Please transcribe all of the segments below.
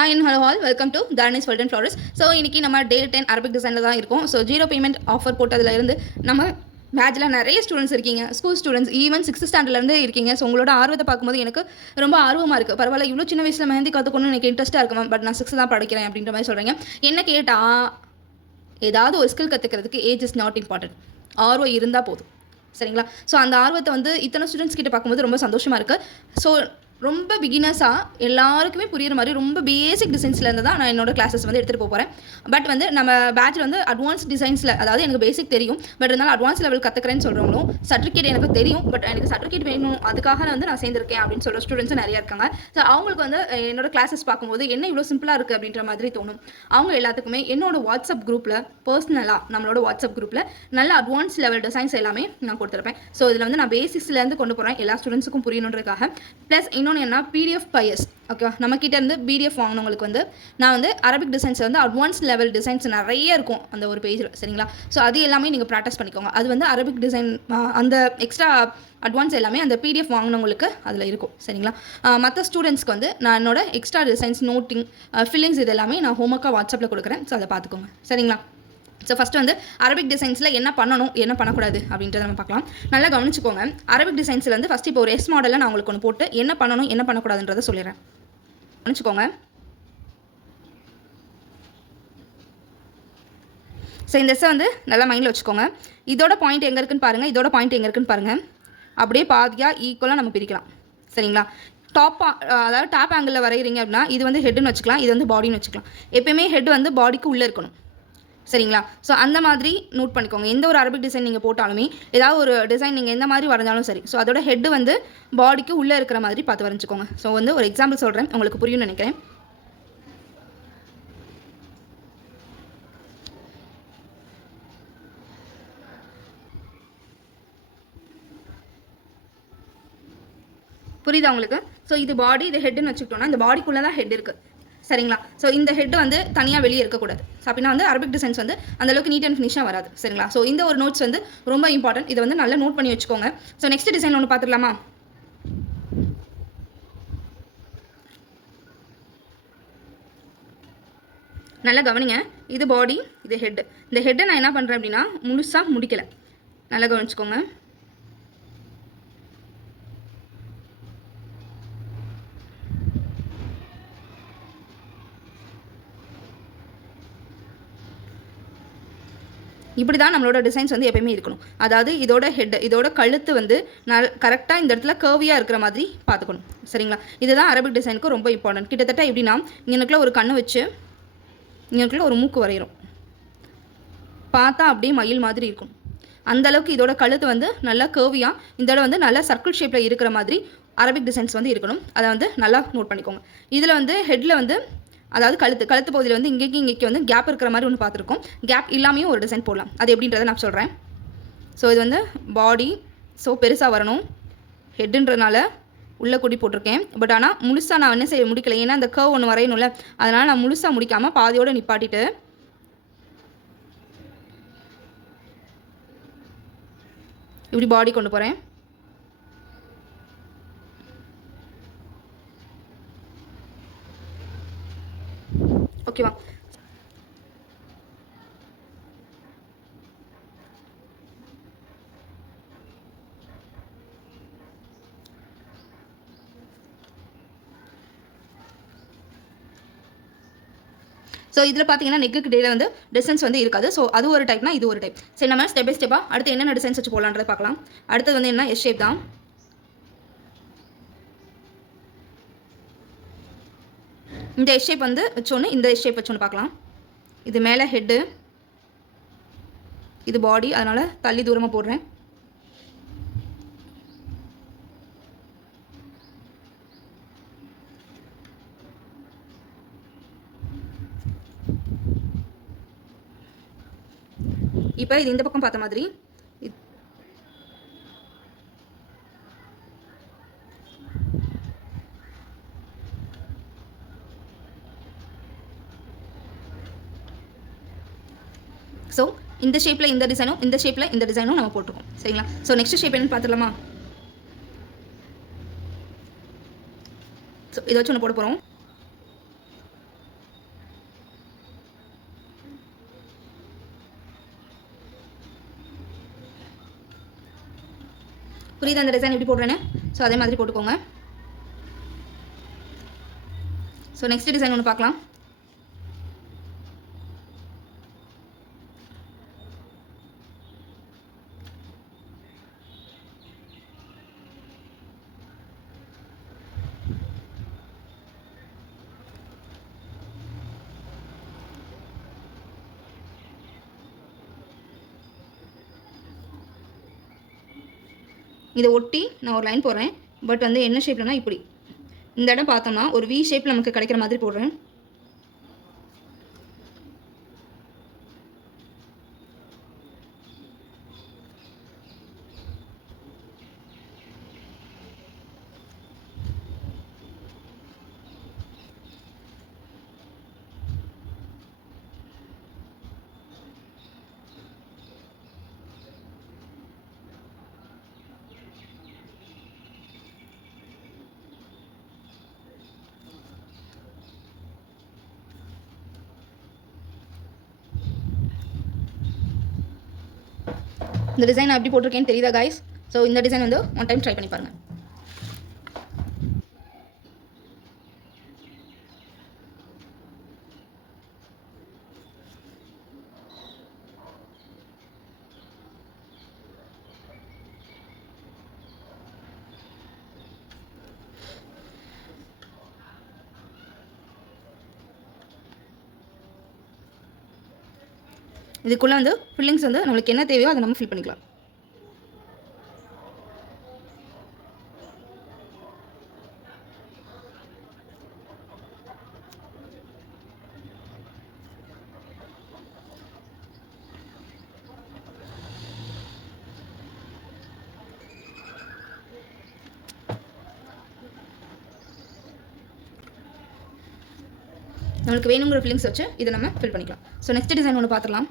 Hi and hello all welcome to Dharani's world and flowers. So இன்றைக்கி நம்ம டே 10 Arabic டிசைனில் தான் இருக்கும். ஸோ 0 பேமெண்ட் ஆஃபர் போட்டதில் இருந்து நம்ம பேட்சில் நிறைய ஸ்டூடெண்ட்ஸ் இருக்கீங்க, ஸ்கூல் ஸ்டூடெண்ட்ஸ், ஈவன் 6th ஸ்டாண்டர்ட்லேருந்து இருக்கீங்க. ஸோ உங்களோட ஆர்வத்தை பார்க்கும்போது எனக்கு ரொம்ப ஆர்வமாக இருக்குது. பரவாயில்ல, இவ்வளோ சின்ன வயசில் மெஹந்தி கற்றுக்கணும்னு எனக்கு இன்ட்ரெஸ்ட்டாக இருக்கும், பட் நான் 6th தான் படிக்கிறேன் அப்படின்ற மாதிரி சொல்கிறீங்க. என்ன கேட்டால், ஏதாவது ஒரு ஸ்கில் கற்றுக்கிறதுக்கு ஏஜ் இஸ் நாட் இம்பார்ட்டன்ட். ஆர்வம் இருந்தால் போதும், சரிங்களா? ஸோ அந்த ஆர்வத்தை வந்து இத்தனை ஸ்டூடெண்ட்ஸ் கிட்ட பார்க்கும்போது ரொம்ப சந்தோஷமாக இருக்குது. ஸோ ரொம்ப பிகினர்ஸாக எல்லாருக்குமே புரியுற மாதிரி ரொம்ப பேசிக் டிசைன்ஸ்லேருந்து தான் நான் என்னோட கிளாஸஸ் வந்து எடுத்துகிட்டு போகிறேன். பட் வந்து நம்ம பேட்சில் வந்து அட்வான்ஸ் டிசைன்ஸில், அதாவது எனக்கு பேசிக் தெரியும், பட் இருந்தாலும் அட்வான்ஸ் லெவல் கற்றுக்கிறேன்னு சொல்கிறவங்களும், சர்டிஃபிகேட் எனக்கு தெரியும் பட் எனக்கு சர்டிஃபிகேட் வேணும், அதுக்காக வந்து நான் சேர்ந்துருக்கேன் அப்படின்னு சொல்கிற ஸ்டூடெண்ட்ஸும் நிறையா இருக்காங்க. ஸோ அவங்களுக்கு வந்து என்னோட கிளாஸஸ் பார்க்கும்போது என்ன இவ்வளோ சிம்பிளாக இருக்குது அப்படின்ற மாதிரி தோணும். அவங்க எல்லாத்துக்குமே என்னோட வாட்ஸ்அப் குரூப்பில் பர்சனலாக, நம்மளோட வாட்ஸ்அப் குரூப்பில் நல்ல அட்வான்ஸ் லெவல் டிசைன்ஸ் எல்லாமே நான் கொடுத்துருப்பேன். ஸோ இதில் வந்து நான் பேசிக்ஸ்லேருந்து கொண்டு போகிறேன், எல்லா ஸ்டூடெண்ட்ஸுக்கும் புரியணுன்றதுக்காக. ப்ளஸ் இன்னொன்று என்ன, பிடிஎஃப் பையர்ஸ், ஓகேவா? நம்மக்கிட்ட இருந்து பிடிஎஃப் வாங்கினவங்களுக்கு வந்து நான் வந்து அரபிக் டிசைன்ஸ் வந்து அட்வான்ஸ் லெவல் டிசைன்ஸ் நிறைய இருக்கும் அந்த ஒரு பேஜில், சரிங்களா? ஸோ அது எல்லாமே நீங்கள் ப்ராக்டிஸ் பண்ணிக்கோங்க. அது வந்து அரபிக் டிசைன் அந்த எக்ஸ்ட்ரா அட்வான்ஸ் எல்லாமே அந்த பிடிஎஃப் வாங்கினவங்களுக்கு அதில் இருக்கும், சரிங்களா? மற்ற ஸ்டூடெண்ட்ஸ்க்கு வந்து நான் என்னோட எக்ஸ்ட்ரா டிசைன்ஸ், நோட்டிங், ஃபில்லிங்ஸ் இது எல்லாமே நான் ஹோம்ஒர்க்காக வாட்ஸ்அப்பில் கொடுக்குறேன். ஸோ அதை பார்த்துக்கோங்க, சரிங்களா? ஸோ ஃபஸ்ட்டு வந்து அரபிக் டிசைன்ஸில் என்ன பண்ணணும், என்ன பண்ணக்கூடாது அப்படின்றத நம்ம பார்க்கலாம். நல்லா கவனிச்சுக்கோங்க. அரபிக் டிசைன்ஸில் வந்து ஃபஸ்ட்டு இப்போ ஒரு எஸ் மாடலில் நான் உங்களுக்கு ஒன்று போட்டு என்ன பண்ணணும் என்ன பண்ணக்கூடாதுன்றதை சொல்லிடுறேன். கவனிச்சுக்கோங்க. ஸோ இந்த எஸ்ஸை வந்து நல்லா மைண்டில் வச்சுக்கோங்க. இதோட பாயிண்ட் எங்கே இருக்குன்னு பாருங்கள், இதோட பாயிண்ட் எங்கே இருக்குன்னு பாருங்கள். அப்படியே பாதியாக ஈக்குவலாக நம்ம பிரிக்கலாம், சரிங்களா? அதாவது டாப் ஆங்கிளில் வரைகிறீங்க அப்படின்னா இது வந்து ஹெட்டுன்னு வச்சுக்கலாம், இது வந்து பாடின்னு வச்சுக்கலாம். எப்பயுமே ஹெட் வந்து பாடிக்கு உள்ளே இருக்கணும், சரிங்களா? ஸோ அந்த மாதிரி நோட் பண்ணிக்கோங்க. எந்த ஒரு அரபிக் டிசைன் நீங்கள் போட்டாலுமே, ஏதாவது ஒரு டிசைன் நீங்கள் எந்த மாதிரி வரைஞ்சாலும் சரி, ஸோ அதோட ஹெட்டு வந்து பாடிக்கு உள்ளே இருக்கிற மாதிரி பார்த்து வரைஞ்சிக்கோங்க. ஸோ வந்து ஒரு எக்ஸாம்பிள் சொல்கிறேன், உங்களுக்கு புரியும்னு நினைக்கிறேன். புரியுதா உங்களுக்கு? ஸோ இது பாடி, இது ஹெட்டுன்னு வச்சுக்கிட்டோம்னா இந்த பாடிக்குள்ளே தான் ஹெட் இருக்குது, சரிங்களா? ஸோ இந்த ஹெட் வந்து தனியாக வெளியே இருக்கக்கூடாது. ஸோ அப்படின்னா வந்து அரபிக் டிசைன்ஸ் வந்து அந்தளவுக்கு நீட் அண்ட் ஃபினிஷாக வராது, சரிங்களா? ஸோ இந்த ஒரு நோட்ஸ் வந்து ரொம்ப இம்பார்ட்டன்ட். இதை வந்து நல்லா நோட் பண்ணி வச்சுக்கோங்க. ஸோ நெக்ஸ்ட் டிசைன் ஒன்று பார்த்துடலாமா? நல்லா கவனிங்க. இது பாடி, இது ஹெட். இந்த ஹெட்டை நான் என்ன பண்ணுறேன் அப்படின்னா முழுசாக முடிக்கலை. நல்லா கவனிச்சுக்கோங்க. இப்படி தான் நம்மளோட டிசைன்ஸ் வந்து எப்பயுமே இருக்கணும். அதாவது இதோட ஹெட், இதோட கழுத்து வந்து கரெக்டாக இந்த இடத்துல கர்வியாக இருக்கிற மாதிரி பார்த்துக்கணும், சரிங்களா? இதுதான் அரபிக் டிசைனுக்கு ரொம்ப இம்பார்ட்டன்ட். கிட்டத்தட்ட எப்படின்னா இங்கனுக்குள்ள ஒரு கண்ணு வச்சு இங்கனுக்குள்ள ஒரு மூக்கு வரைகிறோம், பார்த்தா அப்படியே மயில் மாதிரி இருக்கும். அந்தளவுக்கு இதோட கழுத்து வந்து நல்லா கர்வியாக, இந்த இடம் வந்து நல்லா சர்க்கிள் ஷேப்பில் இருக்கிற மாதிரி அரபிக் டிசைன்ஸ் வந்து இருக்கணும். அதை வந்து நல்லா நோட் பண்ணிக்கோங்க. இதில் வந்து ஹெட்டில் வந்து, அதாவது கழுத்து பகுதியில் வந்து இங்கேக்கு வந்து கேப் இருக்கிற மாதிரி ஒன்று பார்த்துருக்கோம். கேப் இல்லாமையும் ஒரு டிசைன் போடலாம். அது எப்படின்றத நான் சொல்கிறேன். ஸோ இது வந்து பாடி, ஸோ பெருசாக வரணும். ஹெட்டுன்றதுனால உள்ளே கூடி போட்டிருக்கேன். பட் ஆனால் முழுசாக நான் என்ன செய்ய முடிக்கலை, ஏன்னா அந்த கர்வ் ஒன்று வரையணும்ல, அதனால் நான் முழுசாக முடிக்காமல் பாதியோடு நிப்பாட்டிட்டு இப்படி பாடி கொண்டு போகிறேன். ஓகேவா? ஸோ இதில் பார்த்தீங்கன்னா நெக்குக்கு இடையில வந்து டிசைன்ஸ் வந்து இருக்காது. ஸோ அது ஒரு டைப்னா இது ஒரு டைப். சரி, நம்ம ஸ்டெப் பை ஸ்டெப்பாக அடுத்து என்னென்ன டிசைன்ஸ் வச்சு போடலான்றதை பார்க்கலாம். அடுத்தது வந்து என்ன, எஸ் ஷேப் தான். இந்த எஸ் ஷேப் வந்து வச்சோன்னு, இந்த எஸ் ஷேப் வச்சோன்னு பார்க்கலாம். இது மேலே ஹெட்டு, இது பாடி, அதனால் தள்ளி தூரமாக போடுறேன். இப்போ இது இந்த பக்கம் பார்த்த மாதிரி ஸோ இந்த ஷேப்பில் இந்த டிசைனும், இந்த ஷேப்பில் இந்த டிசைனும் நம்ம போட்டுருக்கோம், சரிங்களா? ஸோ நெக்ஸ்ட் ஷேப் என்னன்னு பார்த்துடலாமா? ஸோ இதை வச்சு ஒன்று போட போகிறோம். புரியுது அந்த டிசைன் எப்படி போடுறேன்னு? ஸோ அதே மாதிரி போட்டுக்கோங்க. ஸோ நெக்ஸ்ட் டிசைன் ஒன்று பார்க்கலாம். இதை ஒட்டி நான் ஒரு லைன் போடுறேன். பட் வந்து என்ன ஷேப்லனா இப்படி இந்த இடம் பார்த்தோம்னா ஒரு வி ஷேப்பில் நமக்கு கிடைக்கிற மாதிரி போடுறேன். இந்த டிசைன் நான் எப்படி போட்டிருக்கேன்னு தெரியுதா கைஸ்? ஸோ இந்த டிசைன் வந்து ஒன் டைம் ட்ரை பண்ணி பாருங்கள். இதுக்குள்ளே வந்து ஃபில்லிங்ஸ் வந்து நம்மளுக்கு என்ன தேவையோ அதை நம்ம ஃபில் பண்ணிக்கலாம். நம்மளுக்கு வேணுங்கிற ஃபில்லிங்ஸ் வச்சு இதை நம்ம ஃபில் பண்ணிக்கலாம். ஸோ நெக்ஸ்ட் டிசைன் ஒன்று பார்த்துடலாம்.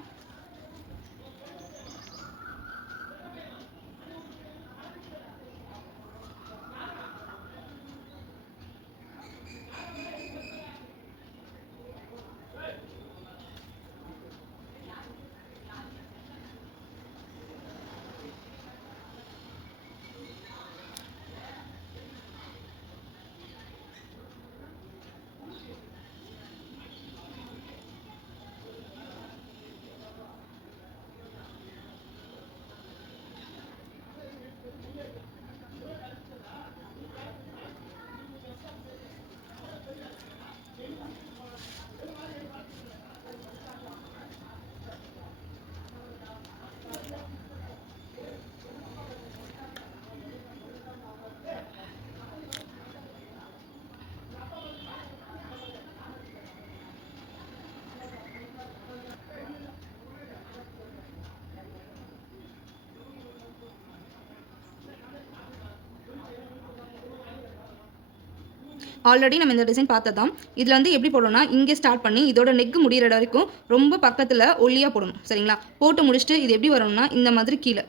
ஆல்ரெடி நம்ம இந்த டிசைன் பார்த்தது தான். இதில் வந்து எப்படி போடணும்னா இங்கே ஸ்டார்ட் பண்ணி இதோட நெக் முடிகிற வரைக்கும் ரொம்ப பக்கத்தில் ஒல்லியாக போடணும். சரிங்களா? போட்டு முடிச்சுட்டு இது எப்படி வரணும்னா இந்த மாதிரி கீழே,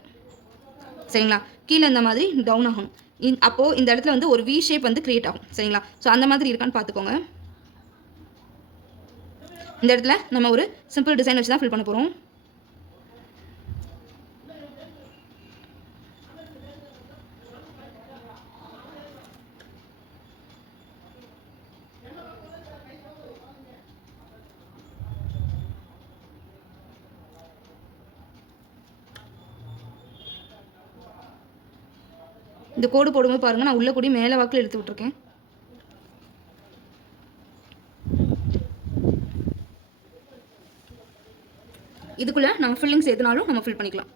சரிங்களா, கீழே இந்த மாதிரி டவுன் ஆகணும். அப்போது இந்த இடத்துல வந்து ஒரு வி ஷேப் வந்து கிரியேட் ஆகும். சரிங்களா? ஸோ அந்த மாதிரி இருக்கான்னு பார்த்துக்கோங்க. இந்த இடத்துல நம்ம ஒரு சிம்பிள் டிசைன் வச்சு தான் ஃபில் பண்ண போகிறோம். இந்த கோடு போடும்போது பாருங்கள், நான் உள்ள கூடி மேலே வாக்கில் எடுத்து விட்ருக்கேன். இதுக்குள்ளே நம்ம ஃபில்லிங்ஸ் எதுனாலும் நம்ம ஃபில் பண்ணிக்கலாம்.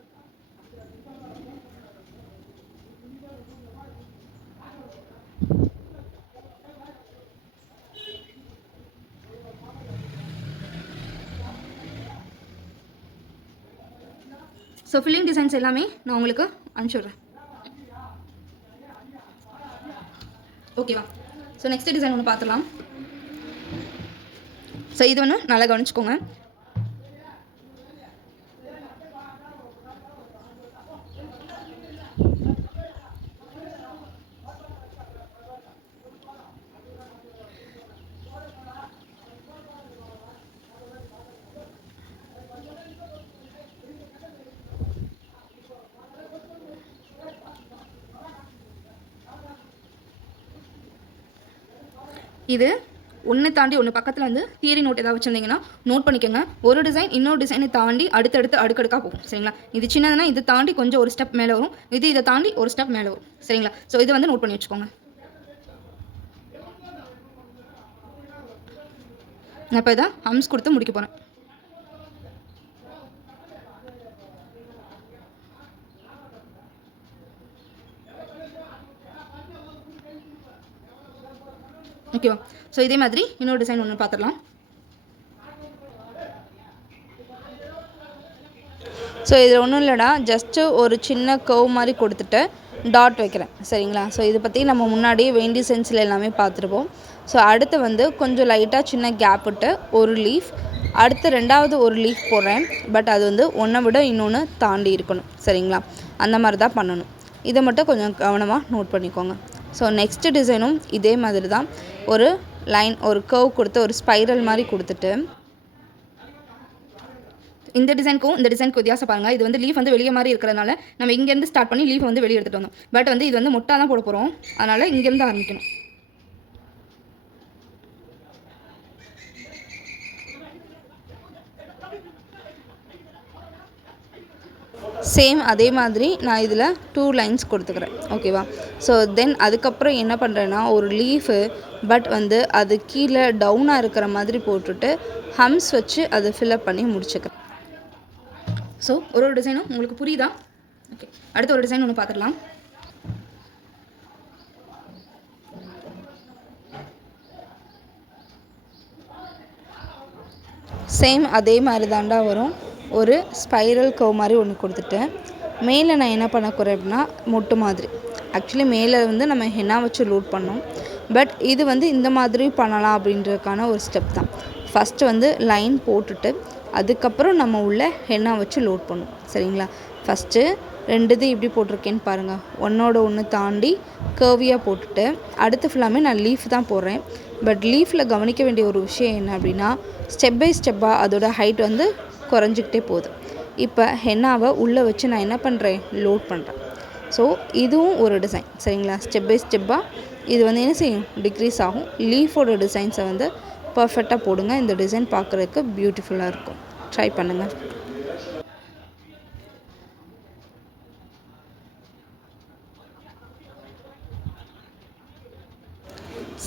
ஸோ ஃபில்லிங் டிசைன்ஸ் எல்லாமே நான் உங்களுக்கு அனுப்பிச்சுட்றேன். ஓகேவா? ஸோ நெக்ஸ்ட் டிசைன் ஒன்று பார்த்துடலாம். ஸோ இது ஒன்று நல்லா கவனிச்சுக்கோங்க. இது ஒன்று தாண்டி ஒன்று பக்கத்தில் வந்து தியரி நோட் ஏதாவது வச்சுருந்தீங்கன்னா நோட் பண்ணிக்கோங்க. ஒரு டிசைன் இன்னொரு டிசைனை தாண்டி அடுத்தடுத்து அடுக்கடுக்காக போகும். சரிங்களா? இது சின்னதுன்னா இது தாண்டி கொஞ்சம் ஒரு ஸ்டெப் மேலே வரும், இது இதை தாண்டி ஒரு ஸ்டெப் மேலே வரும். சரிங்களா? ஸோ இது வந்து நோட் பண்ணி வச்சுக்கோங்க. நான் இப்போ இதை ஹம்ஸ் கொடுத்து முடிக்க போகிறேன். ஓகேவா? ஸோ இதே மாதிரி இன்னொரு டிசைன் ஒன்று பார்த்துடலாம். ஸோ இது ஒன்றும் இல்லைடா, ஜஸ்ட்டு ஒரு சின்ன கர்வ் மாதிரி கொடுத்துட்டு டாட் வைக்கிறேன். சரிங்களா? ஸோ இதை பற்றி நம்ம முன்னாடியே வெயின் டிசைன்ஸில் எல்லாமே பார்த்துருப்போம். ஸோ அடுத்து வந்து கொஞ்சம் லைட்டாக சின்ன கேப் விட்டு ஒரு லீஃப், அடுத்து ரெண்டாவது ஒரு லீஃப் போடுறேன். பட் அது வந்து ஒன்றை விட இன்னொன்று தாண்டி இருக்கணும். சரிங்களா? அந்த மாதிரி தான் பண்ணணும். இதை மட்டும் கொஞ்சம் கவனமாக நோட் பண்ணிக்கோங்க. ஸோ நெக்ஸ்ட் டிசைனும் இதே மாதிரி தான் ஒரு லைன், ஒரு கர்வ் கொடுத்து ஒரு ஸ்பைரல் மாதிரி கொடுத்துட்டு, இந்த டிசைனுக்கும் இந்த டிசைனுக்கு வித்தியாசம் பாருங்கள். இது வந்து லீஃப் வந்து வெளியே மாதிரி இருக்கிறதுனால நம்ம இங்கேருந்து ஸ்டார்ட் பண்ணி லீஃப் வந்து வெளியே எடுத்துகிட்டு வந்தோம். பட் வந்து இது வந்து மொட்டாக தான் போட போகிறோம், அதனால் இங்கேருந்து ஆரம்பிக்கணும். சேம் அதே மாதிரி நான் இதில் 2 லைன்ஸ் கொடுத்துக்கிறேன். ஓகேவா? ஸோ தென் அதுக்கப்புறம் என்ன பண்ணுறேன்னா ஒரு லீஃபு, பட் வந்து அது கீழே டவுனாக இருக்கிற மாதிரி போட்டுட்டு ஹம்ஸ் வச்சு அதை ஃபில்அப் பண்ணி முடிச்சுக்கிறேன். ஸோ ஒரு டிசைனும் உங்களுக்கு புரியுதா? ஓகே, அடுத்த ஒரு டிசைன் ஒன்று பார்த்துடலாம். சேம் அதே மாதிரி தாண்டா வரும். ஒரு ஸ்பைரல் கர்வ் மாதிரி ஒன்று கொடுத்துட்டு மேலே நான் என்ன பண்ண போகிறேன் அப்படின்னா மொட்டு மாதிரி. ஆக்சுவலி மேலே வந்து நம்ம ஹென்னா வச்சு லோட் பண்ணோம், பட் இது வந்து இந்த மாதிரி பண்ணலாம் அப்படின்றதுக்கான ஒரு ஸ்டெப் தான். ஃபஸ்ட்டு வந்து லைன் போட்டுட்டு அதுக்கப்புறம் நம்ம உள்ள ஹென்னா வச்சு லோட் பண்ணும். சரிங்களா? ஃபஸ்ட்டு 2 இது இப்படி போட்டிருக்கேன்னு பாருங்கள். ஒன்றோட ஒன்று தாண்டி கர்வியாக போட்டுட்டு அடுத்து ஃபுல்லாமே நான் லீஃப் தான் போடுறேன். பட் லீஃபில் கவனிக்க வேண்டிய ஒரு விஷயம் என்ன அப்படின்னா ஸ்டெப் பை ஸ்டெப்பாக அதோட ஹைட் வந்து குறைஞ்சிக்கிட்டே போகுது. இப்போ ஹென்னாவை உள்ளே வச்சு நான் என்ன பண்ணுறேன், லோட் பண்ணுறேன். ஸோ இதுவும் ஒரு டிசைன். சரிங்களா? ஸ்டெப் பை ஸ்டெப்பாக இது வந்து என்ன செய்யும், டிக்ரீஸ் ஆகும். லீஃபோட டிசைன்ஸை வந்து பர்ஃபெக்டாக போடுங்க. இந்த டிசைன் பார்க்குறதுக்கு பியூட்டிஃபுல்லாக இருக்கும். ட்ரை பண்ணுங்கள்.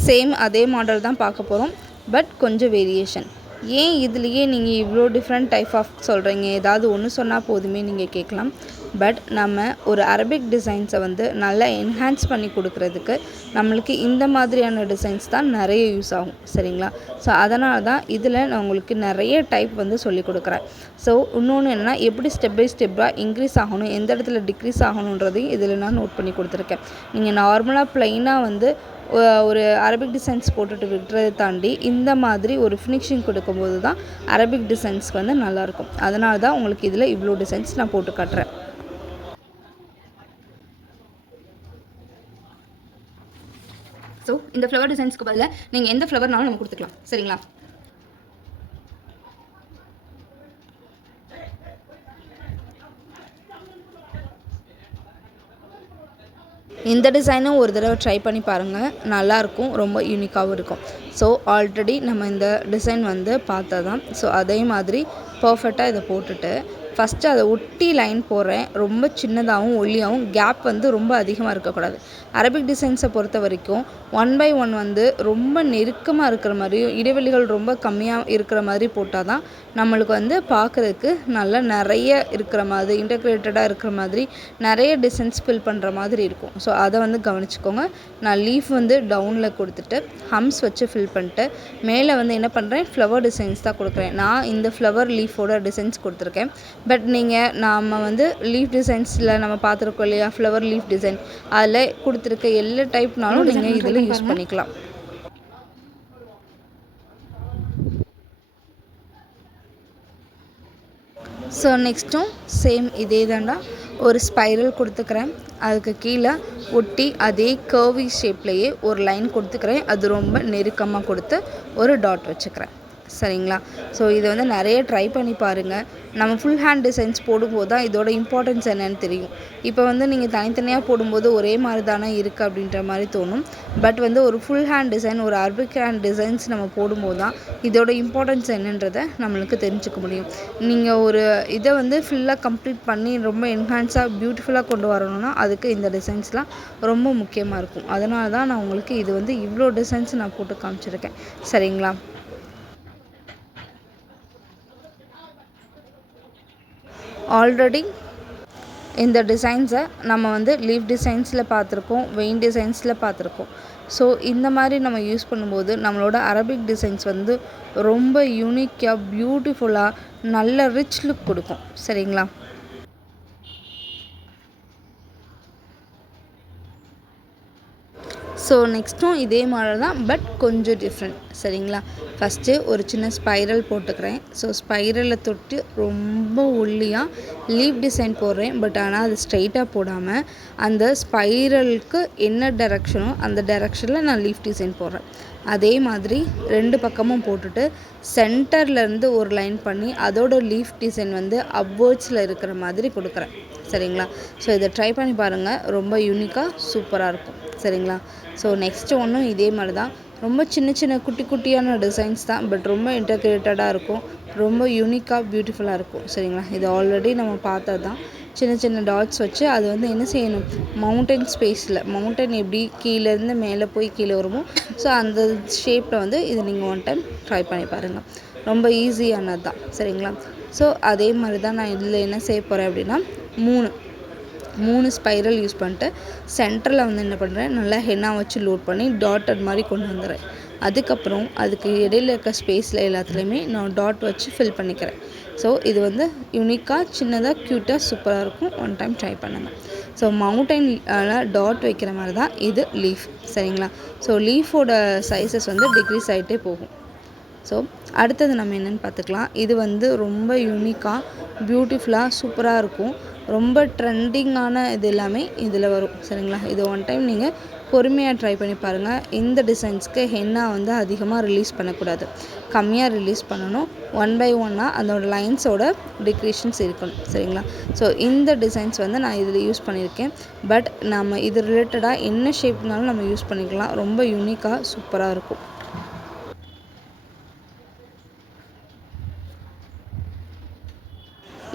சேம் அதே மாடல் தான் பார்க்க போகிறோம், பட் கொஞ்சம் வேரியேஷன். ஏன் இதுலேயே நீங்கள் இவ்வளோ டிஃப்ரெண்ட் டைப் ஆஃப் சொல்கிறீங்க, ஏதாவது ஒன்று சொன்னால் போதுமே நீங்கள் கேட்கலாம். பட் நம்ம ஒரு அரபிக் டிசைன்ஸை வந்து நல்லா என்ஹான்ஸ் பண்ணி கொடுக்குறதுக்கு நம்மளுக்கு இந்த மாதிரியான டிசைன்ஸ் தான் நிறைய யூஸ் ஆகும். சரிங்களா? ஸோ அதனால தான் இதில் நான் உங்களுக்கு நிறைய டைப் வந்து சொல்லி கொடுக்குறேன். ஸோ இன்னொன்று என்னென்னா எப்படி ஸ்டெப் பை ஸ்டெப்பாக இன்க்ரீஸ் ஆகணும், எந்த இடத்துல டிக்ரீஸ் ஆகணுன்றதையும் இதில் நான் நோட் பண்ணி கொடுத்துருக்கேன். நீங்கள் நார்மலாக ப்ளைனாக வந்து ஒரு அரபிக் டிசைன்ஸ் போட்டுட்டு விட்டுறதை தாண்டி இந்த மாதிரி ஒரு ஃபினிஷிங் கொடுக்கும்போது தான் அரபிக் டிசைன்ஸ்க்கு வந்து நல்லாயிருக்கும். அதனால தான் உங்களுக்கு இதில் இவ்வளோ டிசைன்ஸ் நான் போட்டு காட்டுறேன். ஸோ இந்த ஃப்ளவர் டிசைன்ஸ்க்கு பதிலாக நீங்கள் எந்த ஃப்ளவர்னாலும் நம்ம கொடுத்துக்கலாம். சரிங்களா? இந்த டிசைனும் ஒரு தடவை ட்ரை பண்ணி பாருங்கள், நல்லாயிருக்கும், ரொம்ப யூனிக்காகவும் இருக்கும். ஸோ ஆல்ரெடி நம்ம இந்த டிசைன் வந்து பார்த்தா தான். ஸோ அதே மாதிரி பர்ஃபெக்டாக இதை போட்டுட்டு ஃபஸ்ட்டு அதை ஒட்டி லைன் போடுறேன். ரொம்ப சின்னதாகவும் ஒல்லியாகவும் கேப் வந்து ரொம்ப அதிகமாக இருக்கக்கூடாது. அரபிக் டிசைன்ஸை பொறுத்த வரைக்கும் 1 by 1 வந்து ரொம்ப நெருக்கமாக இருக்கிற மாதிரியும் இடைவெளிகள் ரொம்ப கம்மியாக இருக்கிற மாதிரி போட்டால் தான் நம்மளுக்கு வந்து பார்க்குறதுக்கு நல்லா நிறைய இருக்கிற மாதிரி இன்டெக்ரேட்டடாக இருக்கிற மாதிரி நிறைய டிசைன்ஸ் ஃபில் பண்ணுற மாதிரி இருக்கும். ஸோ அதை வந்து கவனிச்சுக்கோங்க. நான் லீஃப் வந்து டவுனில் கொடுத்துட்டு ஹம்ஸ் வச்சு ஃபில் பண்ணிட்டு மேலே வந்து என்ன பண்ணுறேன், ஃப்ளவர் டிசைன்ஸ் தான் கொடுக்குறேன். நான் இந்த ஃப்ளவர் லீஃபோட டிசைன்ஸ் கொடுத்துருக்கேன். பட் நீங்கள் நாம் வந்து லீஃப் டிசைன்ஸில் நம்ம பார்த்துருக்கோம் இல்லையா, ஃப்ளவர் லீஃப் டிசைன், அதில் கொடுத்துருக்க எல்லா டைப்னாலும் நீங்கள் இதில் யூஸ் பண்ணிக்கலாம். ஸோ நெக்ஸ்ட்டும் சேம் இதே தாண்டா, ஒரு ஸ்பைரல் கொடுத்துக்கிறேன். அதுக்கு கீழே ஒட்டி அதே கர்வி ஷேப்லேயே ஒரு லைன் கொடுத்துக்கிறேன். அது ரொம்ப நெருக்கமாக கொடுத்து ஒரு டாட் வச்சுக்கிறேன். சரிங்களா. ஸோ இதை வந்து நிறைய ட்ரை பண்ணி பாருங்கள். நம்ம ஃபுல் ஹேண்ட் டிசைன்ஸ் போடும்போது தான் இதோட இம்பார்ட்டன்ஸ் என்னன்னு தெரியும். இப்போ வந்து நீங்கள் தனித்தனியாக போடும்போது ஒரே மாதிரி தானே இருக்குது அப்படின்ற மாதிரி தோணும். பட் வந்து ஒரு ஃபுல் ஹேண்ட் டிசைன், ஒரு அரபிக் ஹேண்ட் டிசைன்ஸ் நம்ம போடும்போது தான் இதோட இம்பார்ட்டன்ஸ் என்னன்றதை நம்மளுக்கு தெரிஞ்சுக்க முடியும். நீங்கள் ஒரு இதை வந்து ஃபுல்லாக கம்ப்ளீட் பண்ணி ரொம்ப என்ஹான்ஸாக பியூட்டிஃபுல்லாக கொண்டு வரணும்னா அதுக்கு இந்த டிசைன்ஸ்லாம் ரொம்ப முக்கியமாக இருக்கும். அதனால தான் நான் உங்களுக்கு இது வந்து இவ்வளோ டிசைன்ஸ் நான் போட்டு காமிச்சிருக்கேன். சரிங்களா. ஆல்ரெடி இந்த டிசைன்ஸை நம்ம வந்து லீஃப் டிசைன்ஸில் பார்த்துருக்கோம், வெயின் டிசைன்ஸில் பார்த்துருக்கோம். ஸோ இந்த மாதிரி நம்ம யூஸ் பண்ணும்போது நம்மளோட அரபிக் டிசைன்ஸ் வந்து ரொம்ப யூனிக்காக பியூட்டிஃபுல்லாக நல்ல ரிச் லுக் கொடுக்கும். சரிங்களா. ஸோ நெக்ஸ்ட்டும் இதே மாடல் தான், பட் கொஞ்சம் டிஃப்ரெண்ட். சரிங்களா. ஃபஸ்ட்டு ஒரு சின்ன ஸ்பைரல் போட்டுக்கிறேன். ஸோ ஸ்பைரலை தொட்டு ரொம்ப ஒல்லியாக லீஃப் டிசைன் போடுறேன். பட் ஆனால் அது ஸ்ட்ரைட்டாக போடாமல் அந்த ஸ்பைரலுக்கு என்ன டைரக்ஷனோ அந்த டைரக்ஷனில் நான் லீஃப் டிசைன் போடுறேன். அதே மாதிரி 2 பக்கமும் போட்டுட்டு சென்டர்லேருந்து ஒரு லைன் பண்ணி அதோட லீஃப் டிசைன் வந்து அப்வர்ட்ஸில் இருக்கிற மாதிரி கொடுக்குறேன். சரிங்களா. ஸோ இதை ட்ரை பண்ணி பாருங்கள், ரொம்ப யூனிக்காக சூப்பராக இருக்கும். சரிங்களா. ஸோ நெக்ஸ்ட்டு ஒன்றும் இதே மாதிரி தான், ரொம்ப சின்ன சின்ன குட்டி குட்டியான டிசைன்ஸ் தான், பட் ரொம்ப இன்டகிரேட்டடாக இருக்கும், ரொம்ப யூனிக்காக பியூட்டிஃபுல்லாக இருக்கும். சரிங்களா. இது ஆல்ரெடி நம்ம பார்த்தது தான். சின்ன சின்ன டாட்ஸ் வச்சு அது வந்து என்ன செய்யணும், மவுண்டன் ஸ்பேஸில், மவுண்டன் எப்படி கீழேருந்து மேலே போய் கீழே வருமோ ஸோ அந்த ஷேப்பில் வந்து இது நீங்கள் ஒன் டைம் ட்ரை பண்ணி பாருங்கள். ரொம்ப ஈஸியானது தான். சரிங்களா. ஸோ அதே மாதிரி தான் நான் இதில் என்ன செய்ய போகிறேன் அப்படின்னா, மூணு ஸ்பைரல் யூஸ் பண்ணிட்டு சென்டரில் வந்து என்ன பண்ணுறேன், நல்லா ஹென்னா வச்சு லோட் பண்ணி டாட்டட் மாதிரி கொண்டு வந்துடுறேன். அதுக்கப்புறம் அதுக்கு இடையில இருக்க ஸ்பேஸில் எல்லாத்துலேயுமே நான் டாட் வச்சு ஃபில் பண்ணிக்கிறேன். ஸோ இது வந்து யூனிக்காக சின்னதாக க்யூட்டாக சூப்பராக இருக்கும். ஒன் டைம் ட்ரை பண்ணுங்கள். ஸோ மவுண்டைனில் டாட் வைக்கிற மாதிரி தான் இது லீஃப். சரிங்களா. ஸோ லீஃபோட சைஸஸ் வந்து டிக்ரீஸ் ஆகிட்டே போகும். ஸோ அடுத்தது நம்ம என்னென்னு பார்த்துக்கலாம். இது வந்து ரொம்ப யூனிக்காக பியூட்டிஃபுல்லாக சூப்பராக இருக்கும். ரொம்ப ட்ரெண்டிங்கான இது எல்லாமே இதில் வரும். சரிங்களா. இது ஒன் டைம் நீங்கள் பொறுமையாக ட்ரை பண்ணி பாருங்கள். இந்த டிசைன்ஸ்க்கு ஹென்னா வந்து அதிகமாக ரிலீஸ் பண்ணக்கூடாது, கம்மியாக ரிலீஸ் பண்ணணும். 1 by 1 அதோட லைன்ஸோட டெக்கரேஷன்ஸ் இருக்கணும். சரிங்களா. ஸோ இந்த டிசைன்ஸ் வந்து நான் இதில் யூஸ் பண்ணியிருக்கேன். பட் நம்ம இது ரிலேட்டடாக என்ன ஷேப்னாலும் நம்ம யூஸ் பண்ணிக்கலாம். ரொம்ப யூனிக்காக சூப்பராக இருக்கும்.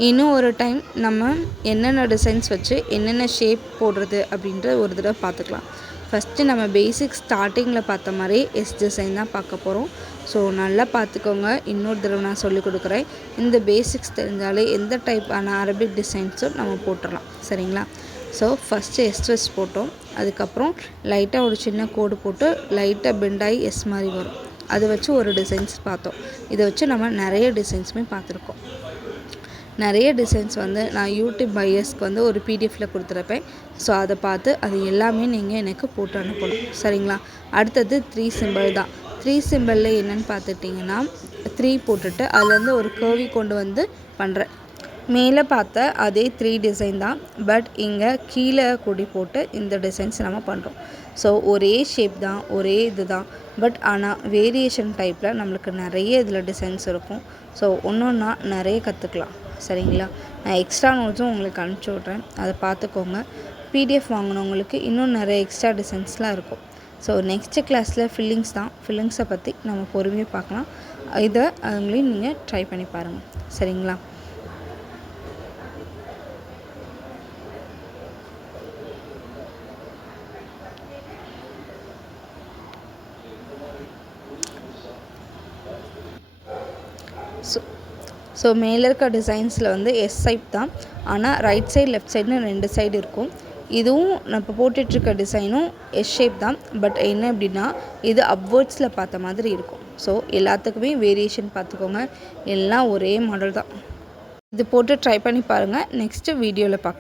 இன்னும் ஒரு டைம் நம்ம என்னென்ன டிசைன்ஸ் வச்சு என்னென்ன ஷேப் போடுறது அப்படின்ற ஒரு தடவை பார்த்துக்கலாம். ஃபஸ்ட்டு நம்ம பேசிக் ஸ்டார்டிங்கில் பார்த்த மாதிரி எஸ் டிசைன் தான் பார்க்க போகிறோம். ஸோ நல்லா பார்த்துக்கோங்க. இன்னொரு தடவை நான் சொல்லிக் கொடுக்குறேன். இந்த பேசிக்ஸ் தெரிஞ்சாலே எந்த டைப்பான அரபிக் டிசைன்ஸும் நம்ம போட்டுடலாம். சரிங்களா. ஸோ ஃபஸ்ட்டு எஸ் போட்டோம். அதுக்கப்புறம் லைட்டாக ஒரு சின்ன கோடு போட்டு லைட்டாக பெண்டாகி எஸ் மாதிரி வரும். அதை வச்சு ஒரு டிசைன்ஸ் பார்த்தோம். இதை வச்சு நம்ம நிறைய டிசைன்ஸுமே பார்த்துருக்கோம். நிறைய டிசைன்ஸ் வந்து நான் யூடியூப் பையர்ஸ்க்கு வந்து ஒரு பிடிஎஃப்பில் கொடுத்துருப்பேன். ஸோ அதை பார்த்து அது எல்லாமே நீங்கள் எனக்கு போட்டு அனுப்பணும். சரிங்களா. அடுத்தது 3 சிம்பிள் தான். 3 சிம்பிளில் என்னென்னு பார்த்துட்டிங்கன்னா 3 போட்டுட்டு அதுலேருந்து ஒரு கர்வி கொண்டு வந்து பண்ணுறேன். மேலே பார்த்த அதே 3 டிசைன் தான், பட் இங்கே கீழே கொடி போட்டு இந்த டிசைன்ஸ் நம்ம பண்ணுறோம். ஸோ ஒரே ஷேப் தான், ஒரே இது தான், பட் ஆனால் வேரியேஷன் டைப்பில் நம்மளுக்கு நிறைய இதில் டிசைன்ஸ் இருக்கும். ஸோ ஒன்றா நிறைய கற்றுக்கலாம். சரிங்களா. நான் எக்ஸ்ட்ரா நோட்ஸும் உங்களுக்கு அனுப்பிச்சி விட்றேன், அதை பார்த்துக்கோங்க. பிடிஎஃப் வாங்கினவங்களுக்கு இன்னும் நிறைய எக்ஸ்ட்ரா டிசைன்ஸ்லாம் இருக்கும். ஸோ நெக்ஸ்ட்டு கிளாஸில் ஃபில்லிங்ஸ் தான். ஃபில்லிங்ஸை பற்றி நம்ம பொறுமையாக பார்க்கலாம். இதை அவங்களையும் நீங்கள் ட்ரை பண்ணி பாருங்கள். சரிங்களா. ஸோ மேலே இருக்க டிசைன்ஸில் வந்து எஸ் டைப் தான், ஆனால் ரைட் சைடு லெஃப்ட் சைடுன்னு 2 சைடு இருக்கும். இதுவும் நான் இப்போ போட்டுட்ருக்க டிசைனும் எஸ் ஷேப் தான், பட் என்ன அப்படின்னா இது அப்வர்ட்ஸில் பார்த்த மாதிரி இருக்கும். ஸோ எல்லாத்துக்குமே வேரியேஷன் பார்த்துக்கோங்க. எல்லாம் ஒரே மாடல் தான். இது போட்டு ட்ரை பண்ணி பாருங்கள். நெக்ஸ்ட்டு வீடியோவில் பார்க்கலாம்.